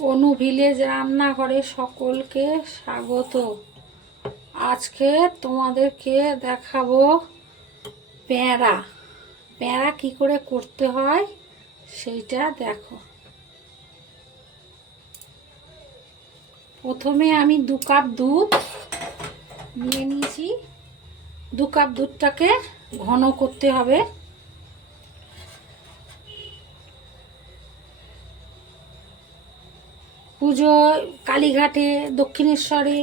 অনু village রান্নাঘরে সকলকে স্বাগত। আজকে তোমাদেরকে দেখাবো প্যাঁড়া প্যাঁড়া কি করে করতে হয় সেইটা দেখো। প্রথমে আমি দু কাপ দুধ নিয়ে নিয়েছি। দু কাপ দুধটাকে ঘন করতে হবে। পুজো, কালীঘাটে, দক্ষিণেশ্বরে,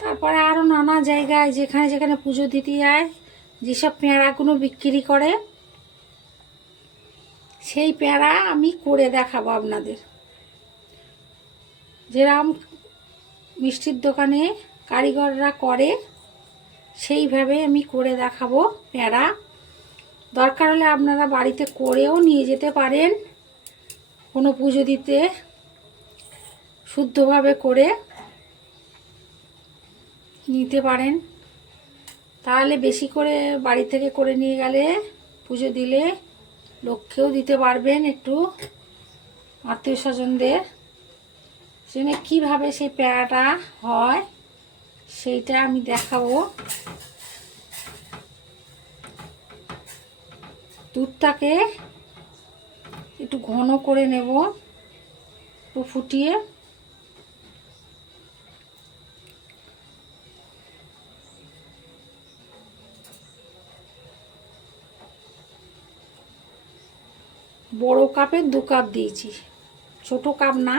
তারপরে আরও নানা জায়গায় যেখানে যেখানে পুজো দিতে যায়, যেসব পেঁড়াগুলো বিক্রি করে, সেই পেঁড়া আমি করে দেখাবো আপনাদের। যেরকম মিষ্টির দোকানে কারিগররা করে, সেইভাবে আমি করে দেখাবো পেঁড়া দরকার হলে আপনারা বাড়িতে করেও নিয়ে যেতে পারেন, কোনো পুজো দিতে। শুদ্ধভাবে করে নিতে পারেন। তাহলে বেশি করে বাড়ি থেকে করে নিয়ে গেলে পুজো দিলে লক্ষ্যেও দিতে পারবেন একটু আত্মীয় স্বজনদের সেখানে কীভাবে সেই প্যাড়াটা হয় সেইটা আমি দেখাবো। দুধটাকে একটু ঘন করে নেব, একটু ফুটিয়ে। বড় কাপের দু কাপ দিয়েছি। ছোট কাপ না।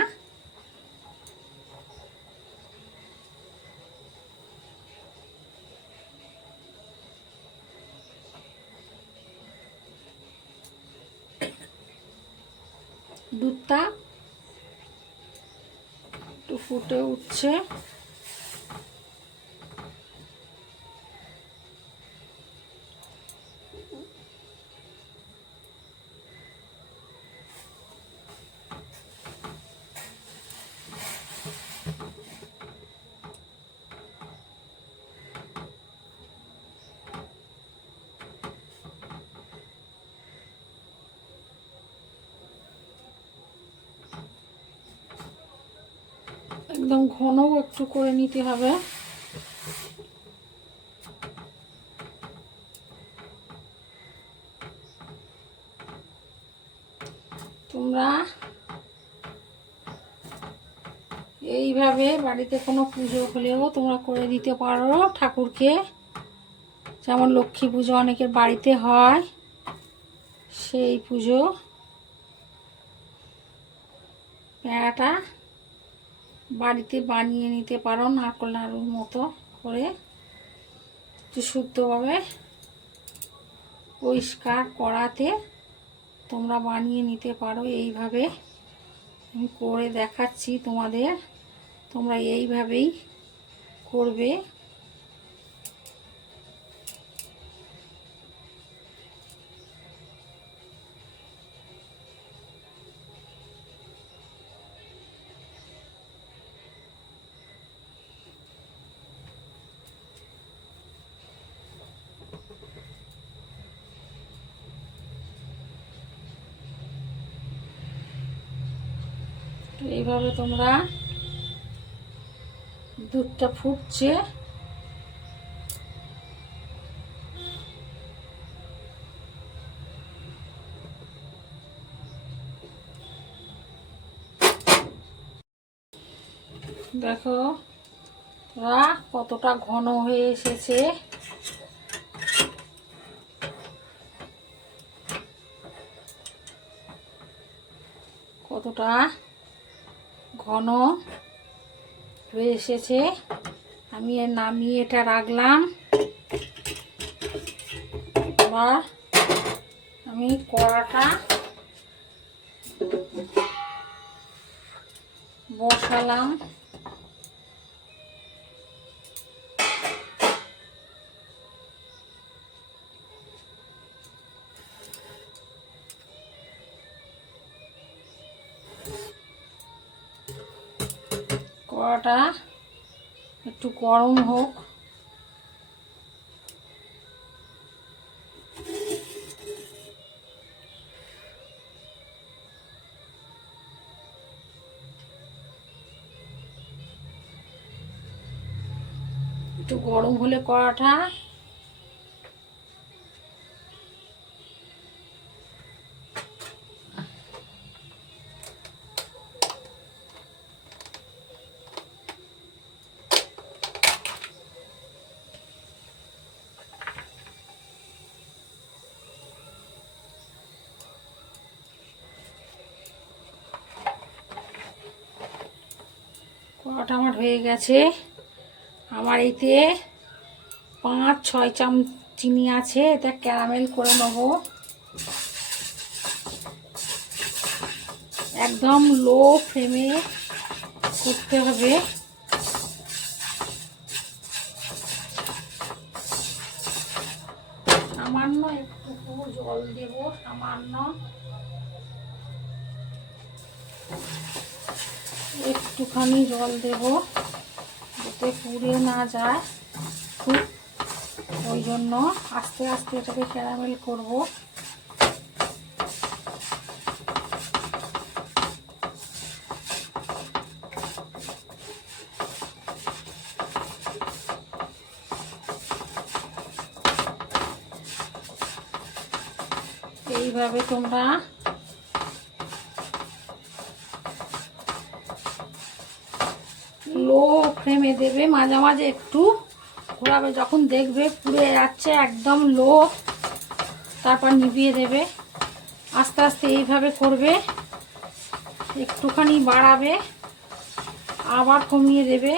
দুধটা একটু ফুটে উঠছে। একদম ঘন একটু করে নিতে হবে। তোমরা এইভাবে বাড়িতে কোনো পুজো হলেও তোমরা করে দিতে পারো ঠাকুরকে। যেমন লক্ষ্মী পুজো অনেকের বাড়িতে হয়, সেই পুজো প্যাঁড়াটা বাড়িতে বানিয়ে নিতে পারো নারকল নাড়ুর মতো করে। একটু শুদ্ধভাবে পরিষ্কার করাতে তোমরা বানিয়ে নিতে পারো। এইভাবে আমি করে দেখাচ্ছি তোমাদের। তোমরা এইভাবেই করবে তো এইভাবে তোমরা দুধটা ফুটছে? দেখো তোরা কতটা ঘন হয়ে এসেছে। কতটা ঘন হয়ে এসেছে। আমি এর নামিয়ে এটা রাখলাম। এবার আমি কড়াটা বসালাম। কড়াটা একটু গরম হোক। একটু গরম হলে কড়াটা কড়াটা আমার হয়ে গেছে। আমার এতে পাঁচ, ছয় চাম চিনি আছে, এটা ক্যারামেল করে নেব। একদম লো ফ্লেমে করতে হবে। সামান্য একটু জল দেব, সামান্য। একটুখানি জল দেব যাতে পুড়ে না যায় খুব। ওই জন্য আস্তে আস্তে এটাকে ক্যারামেল করব। এইভাবে তোমরা লো ফ্লেমে দেবে, মাঝে মাঝে একটু ঘোরাবে, যখন দেখবে পুড়ে যাচ্ছে একদম লো, তারপর নিভিয়ে দেবে। আস্তে আস্তে এইভাবে করবে, একটুখানি বাড়াবে, আবার কমিয়ে দেবে।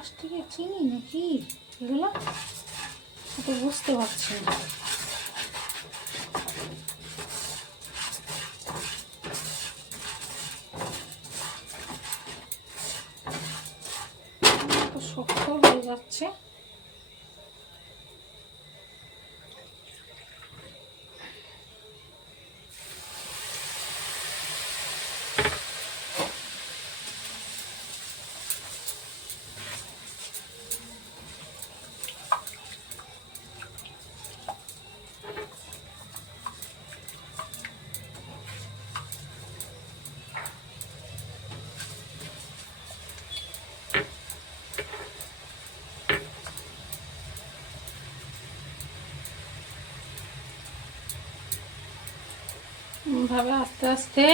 প্লাস্টিকের চিনি নাকি? এগুলো? তো বুঝতে পারছি না তো শক্ত হয়ে যাচ্ছে ভাবে আস্তে আস্তে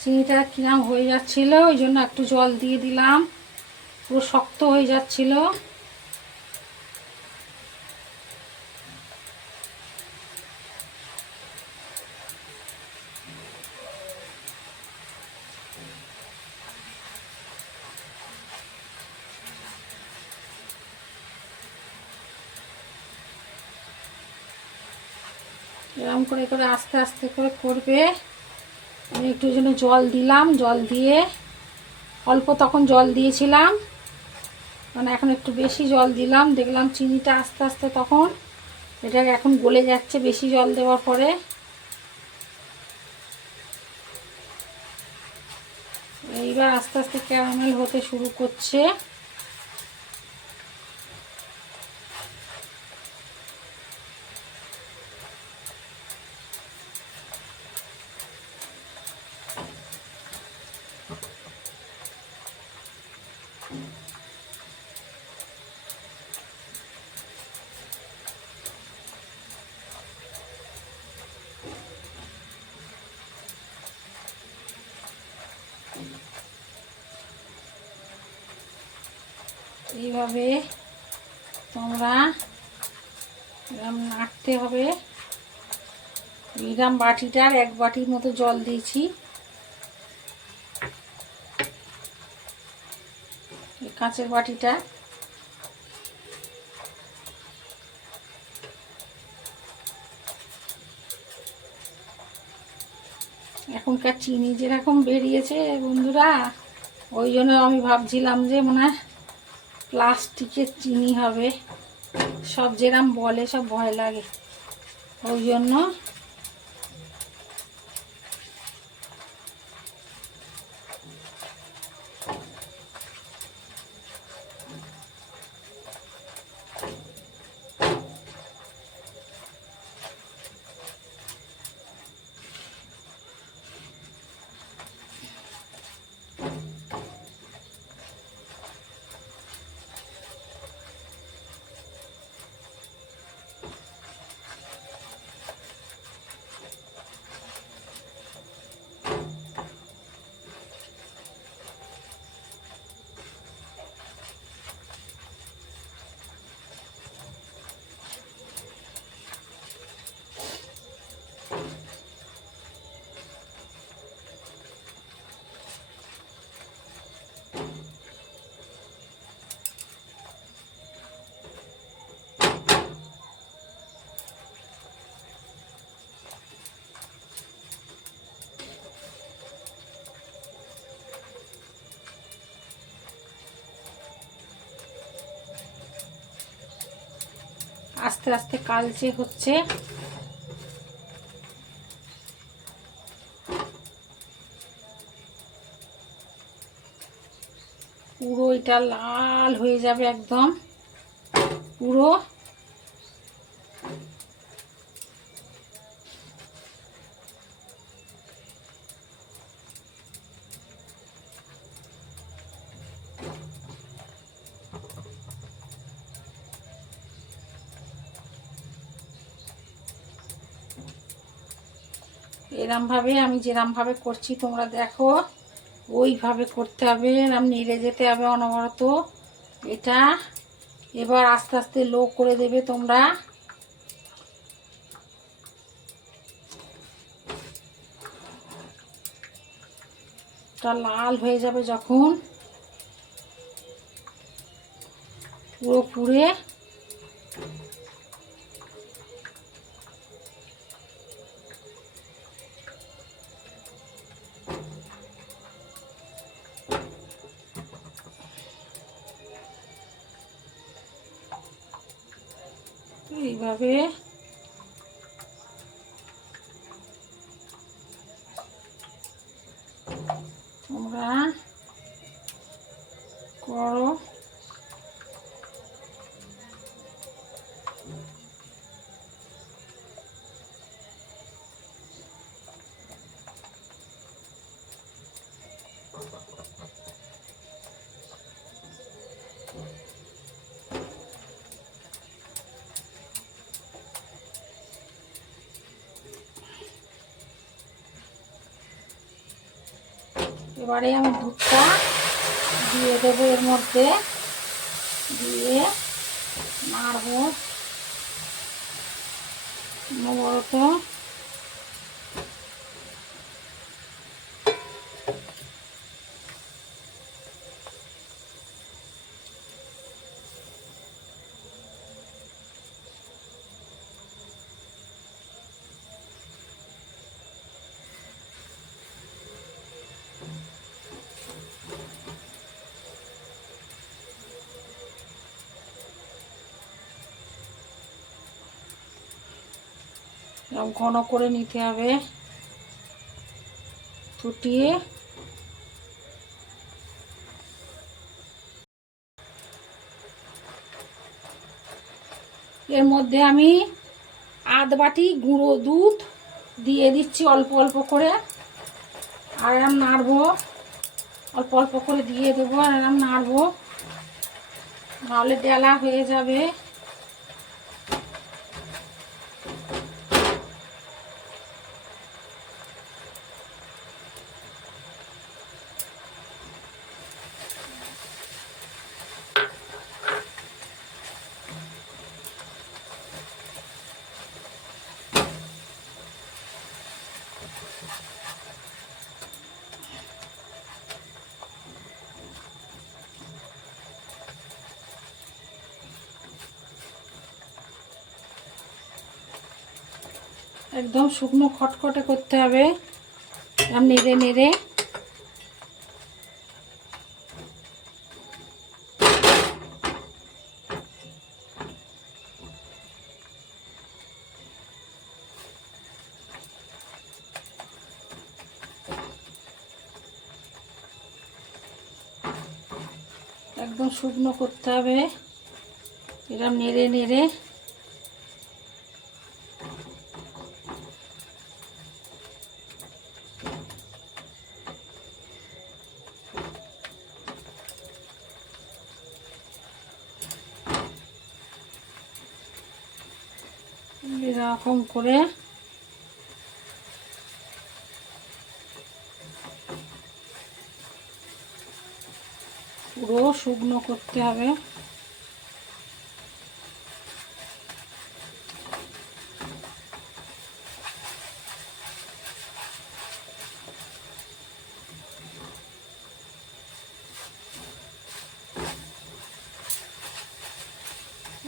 চিনিটা কিরাম হয়ে যাচ্ছিল, ওই জন্য একটু জল দিয়ে দিলাম। পুরো শক্ত হয়ে যাচ্ছিল এরকম করে করে আস্তে আস্তে করে করবে। আমি একটু জন্য জল দিলাম, জল দিয়ে অল্প তখন জল দিয়েছিলাম। মানে এখন একটু বেশি জল দিলাম, দেখলাম চিনিটা আস্তে আস্তে তখন এটা এখন গলে যাচ্ছে বেশি জল দেওয়ার পরে। এইবার আস্তে আস্তে ক্যারামেল হতে শুরু করছে। এইভাবে তোমরা এরম নাড়তে হবে। এরম বাটিটার এক বাটির মতো জল দিয়েছি। কাঁচের বাটিটা। এখনকার চিনি যেরকম বেরিয়েছে বন্ধুরা, ওই জন্য আমি ভাবছিলাম যে মনে হয় প্লাস্টিকের চিনি হবে। সব যেরাম বলে সব ভয় লাগে। ওই জন্য আস্তে আস্তে কালচে হচ্ছে। পুরো এটা লাল হয়ে যাবে একদম। পুরো এরমভাবে আমি যেরমভাবে করছি, তোমরা দেখো। ওইভাবে করতে হবে, এরম নেড়ে যেতে হবে অনবরত। এটা এবার আস্তে আস্তে লো করে দেবে তোমরা। লাল হয়ে যাবে যখন। পুরো পুড়ে এইভাবে তোমরা করো। এবারে আমি দুধটা দিয়ে দেবো এর মধ্যে। দিয়ে নাড়ব অনবরত এরকম ঘন করে নিতে হবে। ফুটিয়ে। এর মধ্যে আমি আধ বাটি গুঁড়ো দুধ দিয়ে দিচ্ছি অল্প অল্প করে। আর এরম নাড়বো। অল্প অল্প করে দিয়ে দেবো আর এরম নাড়বো। নাহলে ডেলা হয়ে যাবে। একদম শুকনো খটখটে করতে হবে। এরম নেড়ে নেড়ে। একদম শুকনো করতে হবে। এরম নেড়ে নেড়ে। এরকম করে পুরো শুকনো করতে হবে।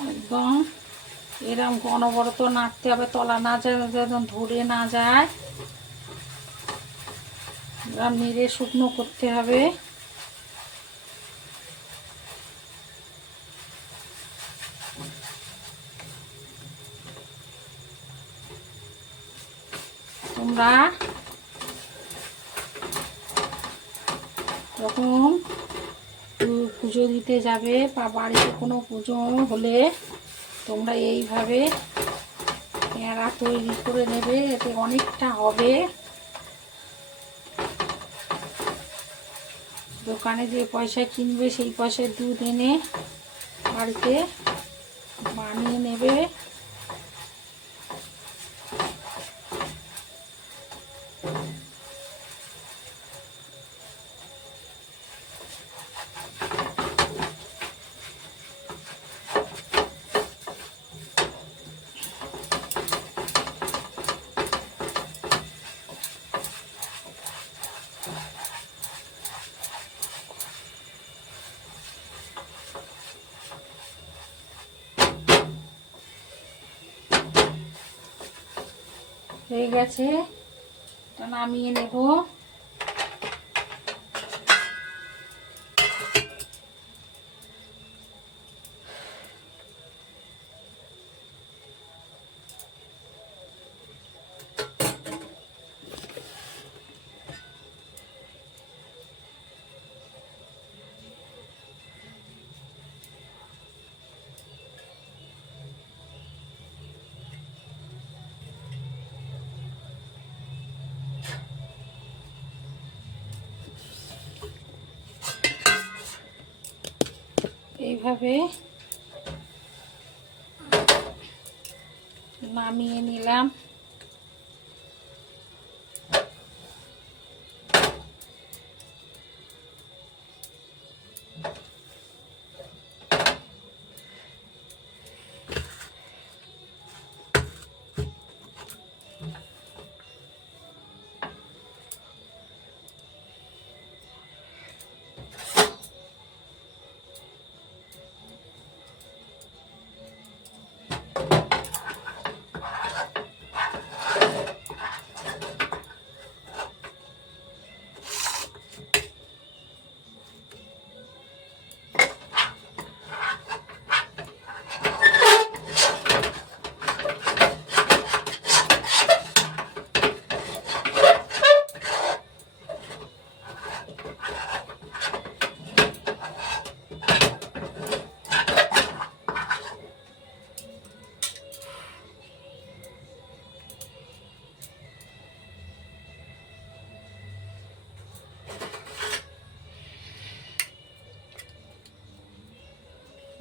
একদম এরকম অনবরত নাড়তে হবে, তলা না যায় ধরে না যায়। নেড়ে শুকনো করতে হবে। তোমরা যখন পুজো দিতে যাবে বা বাড়িতে কোনো পুজো হলে তোমরা এইভাবে পেঁড়া তৈরি করে নেবে, এতে অনেকটা হবে। দোকানে যে পয়সা কিনবে, সেই পয়সা দুধ এনে বাড়িতে বানিয়ে নেবে। গেছে। এটা নামিয়ে নেব। এইভাবে নামিয়ে নিলাম।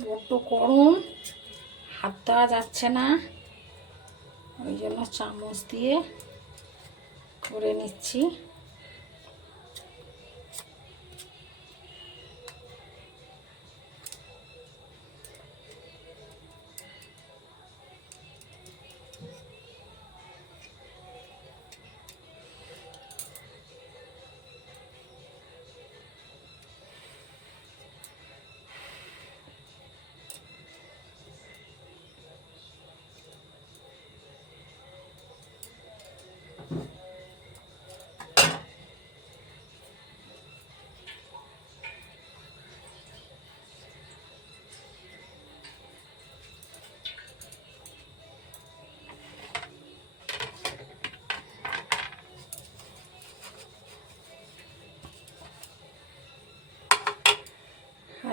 বড্ড গরম হাত দেওয়া যাচ্ছে না। ওই জন্য চামচ দিয়ে করে নিচ্ছি।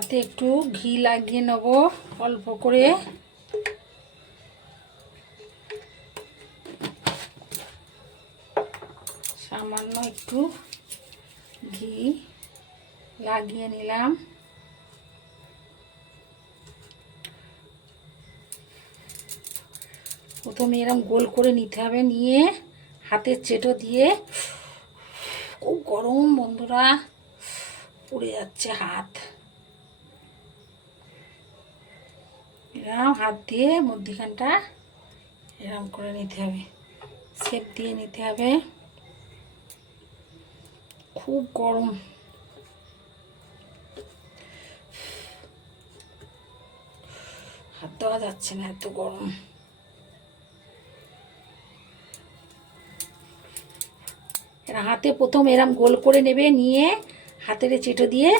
হাতে একটু ঘি লাগিয়ে নেব অল্প করে। সামান্য একটু ঘি লাগিয়ে নিলাম। প্রথমে এরম গোল করে নিতে হবে, নিয়ে হাতের চেটো দিয়ে খুব গরম বন্ধুরা, পুড়ে যাচ্ছে হাত। এরম হাত দিয়ে মধ্যিখানটা এরম করে নিতে হবে। শেপ দিয়ে নিতে হবে। খুব গরম। হাত দেওয়া যাচ্ছে না, এত গরম। এরা হাতে প্রথম এরম গোল করে নেবে, নিয়ে হাতের চেটো দিয়ে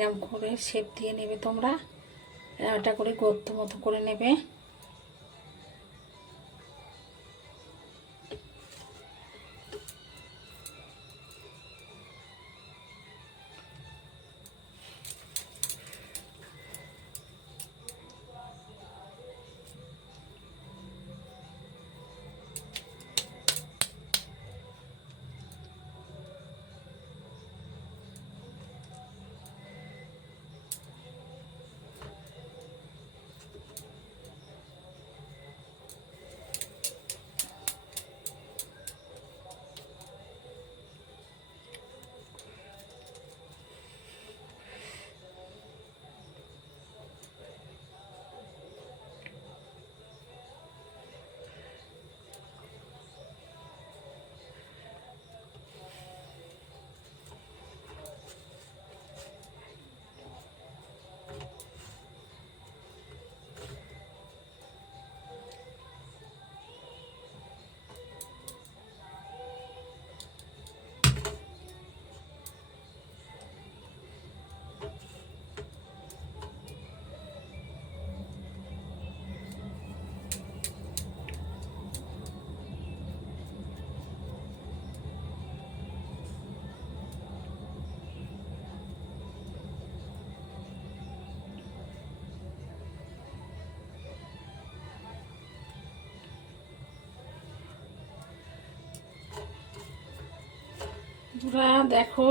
এরম করে শেপ দিয়ে নেবে তোমরা। এটা করে গর্ত মতো করে নেবে। বন্ধুরা, দেখো।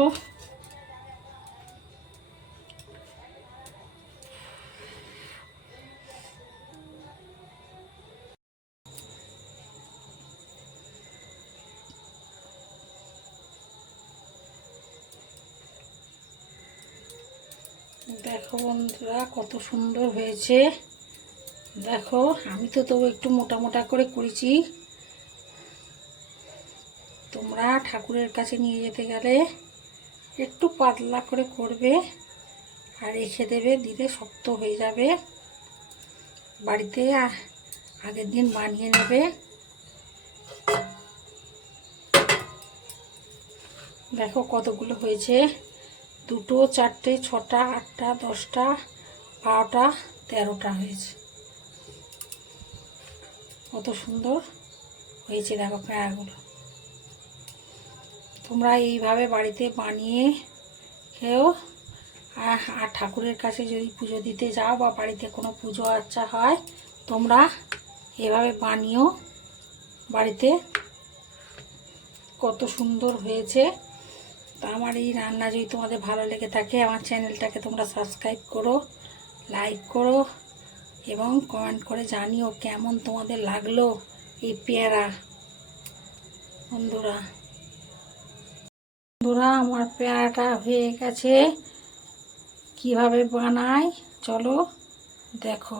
দেখো বন্ধুরা, কত সুন্দর হয়েছে। দেখো, আমি তো তবু একটু মোটা মোটা করে করেছি তোমরা ঠাকুরের কাছে নিয়ে যেতে গেলে একটু পাতলা করে করবে আর রেখে দেবে, দিলে শক্ত হয়ে যাবে। বাড়িতে আগের দিন বানিয়ে নেবে। দেখো কতগুলো হয়েছে। দুটো, চারটে, ছটা, আটটা, দশটা, বারোটা, তেরোটা হয়েছে। কত সুন্দর হয়েছে দেখো প্যাঁড়াগুলো তোমরা এইভাবে বাড়িতে বানিয়ে খেও। আর ঠাকুরের কাছে যদি পুজো দিতে যাও বা বাড়িতে কোনো পুজো আচ্চা হয়, তোমরা এভাবে বানিয়েও বাড়িতে কত সুন্দর হয়েছে। তো আমার এই রান্না যদি তোমাদের ভালো লেগে থাকে, আমার চ্যানেলটাকে তোমরা সাবস্ক্রাইব করো, লাইক করো এবং কমেন্ট করে জানিও কেমন তোমাদের লাগল এই পেয়ারা বন্ধুরা। বন্ধুরা আমার পেয়ারাটা হয়ে গেছে। কীভাবে বানাই চলো দেখো।